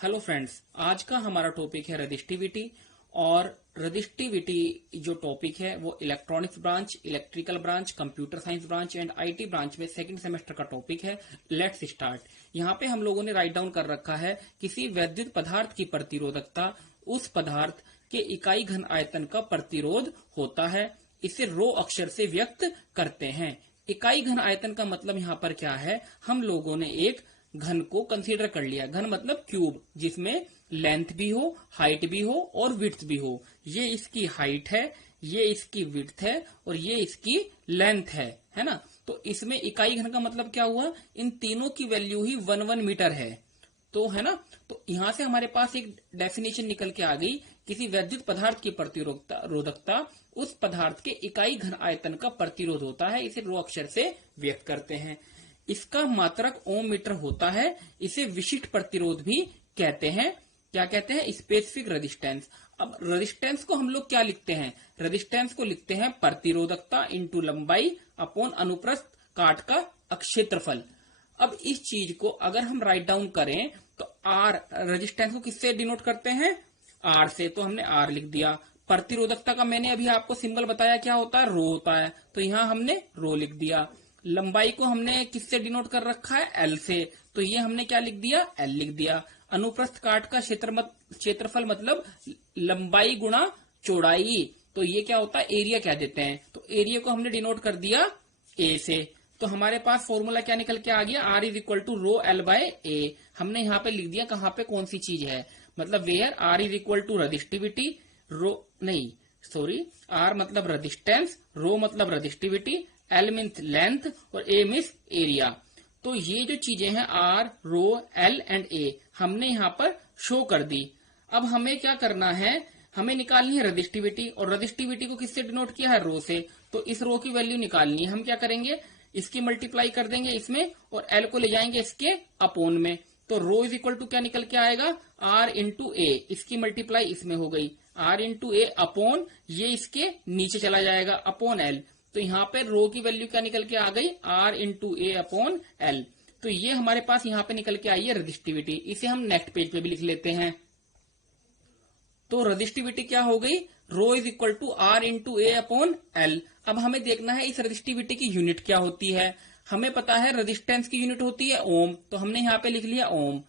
Hello friends, आज का हमारा टॉपिक है रजिस्टिविटी। और रजिस्टिविटी जो टॉपिक है वो electronics branch, electrical branch, computer science branch and IT branch में सेकंड सेमेस्टर का टॉपिक है। Let's start. यहाँ पे हम लोगों ने राइट डाउन कर रखा है किसी वैद्युत पदार्थ की प्रतिरोधकता उस पदार्थ के इकाई घन आयतन का प्रतिरोध होता है। इसे रो अक्षर से व्यक्त करते हैं। इकाई घन आयतन का मतलब यहाँ पर क्या है, हम लोगों ने एक घन को कंसीडर कर लिया। घन मतलब क्यूब, जिसमें लेंथ भी हो, हाइट भी हो और विड्थ भी हो। ये इसकी हाइट है, ये इसकी विड्थ है और ये इसकी लेंथ है ना। तो इसमें इकाई घन का मतलब क्या हुआ, इन तीनों की वैल्यू ही 1 मीटर है, तो है ना। तो यहां से हमारे पास एक डेफिनेशन निकल के आ गई। किसी वैद्युत पदार्थ की प्रतिरोधकता उस पदार्थ के इकाई घन आयतन का प्रतिरोध होता है। इसे रो अक्षर से व्यक्त करते हैं। इसका मात्रक ओम मीटर होता है। इसे विशिष्ट प्रतिरोध भी कहते हैं। क्या कहते हैं? Specific resistance. अब रेजिस्टेंस को हम लोग क्या लिखते हैं? रेजिस्टेंस को लिखते हैं प्रतिरोधकता इंटू लंबाई अपॉन अनुप्रस्थ काट का क्षेत्रफल। अब इस चीज को अगर हम राइट डाउन करें तो आर, रेजिस्टेंस को किससे डिनोट करते हैं? आर से। तो हमने आर लिख दिया। प्रतिरोधकता का मैंने अभी आपको सिंबल बताया क्या होता है, रो होता है, तो यहां हमने रो लिख दिया। लंबाई को हमने किससे डिनोट कर रखा है? एल से, तो ये हमने क्या लिख दिया? एल लिख दिया। अनुप्रस्थ काट का क्षेत्रफल मतलब लंबाई गुणा चौड़ाई, तो ये क्या होता है? एरिया कह देते हैं। तो एरिया को हमने डिनोट कर दिया ए से। तो हमारे पास फॉर्मूला क्या निकल के आ गया? R is equal to rho L by A. हमने यहाँ पे लिख दिया कहाँ पे कौन सी चीज है, मतलब where R is equal to resistivity, rho नहीं सॉरी, आर मतलब रेजिस्टेंस, रो मतलब रजिस्टिविटी, एल मीन्स लेंथ और ए मीन्स एरिया। तो ये जो चीजें हैं आर, रो, एल एंड ए हमने यहाँ पर शो कर दी। अब हमें क्या करना है, हमें निकालनी है रजिस्टिविटी। और रजिस्टिविटी को किससे डिनोट किया है? रो से। तो इस रो की वैल्यू निकालनी है। हम क्या करेंगे, इसकी मल्टीप्लाई कर देंगे इसमें और एल को ले जाएंगे इसके अपोन में। तो रो इज इक्वल टू क्या निकल के आएगा? आर इंटू ए। इसकी मल्टीप्लाई इसमें हो गई, आर इंटू ए अपॉन, ये इसके नीचे चला जाएगा अपॉन एल। तो यहाँ पे रो की वैल्यू क्या निकल के आ गई? R into A upon L. तो ये हमारे पास यहाँ पे निकल के आई है रजिस्टिविटी। इसे हम नेक्स्ट पेज पे भी लिख लेते हैं। तो रजिस्टिविटी क्या हो गई? Rho is equal to R into A upon L. अब हमें देखना है इस रजिस्टिविटी की यूनिट क्या होती है। हमें पता है रेजिस्टेंस की यूनिट होती है ओम, तो हमने यहाँ पे लिख लिया ओम।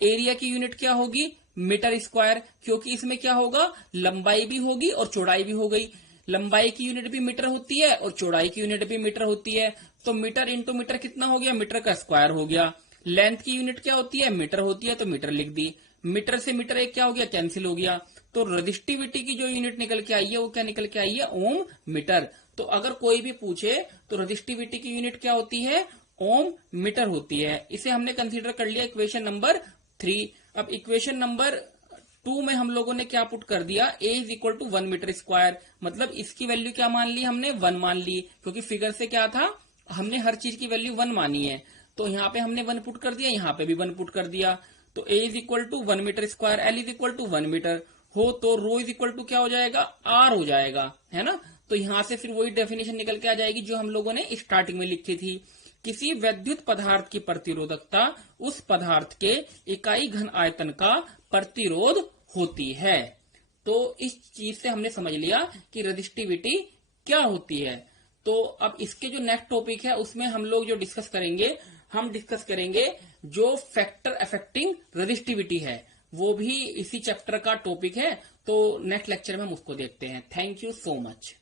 एरिया की यूनिट क्या होगी? मीटर स्क्वायर, क्योंकि इसमें क्या होगा, लंबाई भी होगी और चौड़ाई भी हो गई। लंबाई की यूनिट भी मीटर होती है और चौड़ाई की यूनिट भी मीटर होती है। तो मीटर इंटू मीटर कितना हो गया? मीटर का स्क्वायर हो गया। लेंथ की यूनिट क्या होती है? मीटर होती है, तो मीटर लिख दी। मीटर से मीटर एक क्या हो गया? कैंसिल हो गया। तो रजिस्टिविटी की जो यूनिट निकल के आई है वो क्या निकल के आई है? ओम मीटर। तो अगर कोई भी पूछे तो रजिस्टिविटी की यूनिट क्या होती है? ओम मीटर होती है। इसे हमने कंसीडर कर लिया इक्वेशन नंबर 3। अब इक्वेशन नंबर 2 में हम लोगों ने क्या पुट कर दिया? A is equal to 1 metre square. मतलब इसकी वैल्यू क्या मान ली हमने? 1 मान ली, क्योंकि फिगर से क्या था, हमने हर चीज की वैल्यू 1 मानी है। तो यहाँ पे हमने 1 पुट कर दिया, यहाँ पे भी 1 पुट कर दिया। तो A is equal to 1 metre square, L is equal to 1 metre हो, तो रो इज इक्वल टू क्या हो जाएगा? आर हो जाएगा, है ना। तो यहां से फिर वही डेफिनेशन निकल के आ जाएगी जो हम लोगों ने स्टार्टिंग में लिखी थी। किसी वैद्युत पदार्थ की प्रतिरोधकता उस पदार्थ के इकाई घन आयतन का प्रतिरोध होती है। तो इस चीज से हमने समझ लिया कि रजिस्टिविटी क्या होती है। तो अब इसके जो नेक्स्ट टॉपिक है उसमें हम लोग जो डिस्कस करेंगे, हम डिस्कस करेंगे जो फैक्टर अफेक्टिंग रजिस्टिविटी है, वो भी इसी चैप्टर का टॉपिक है। तो नेक्स्ट लेक्चर में हम उसको देखते हैं। Thank you so much.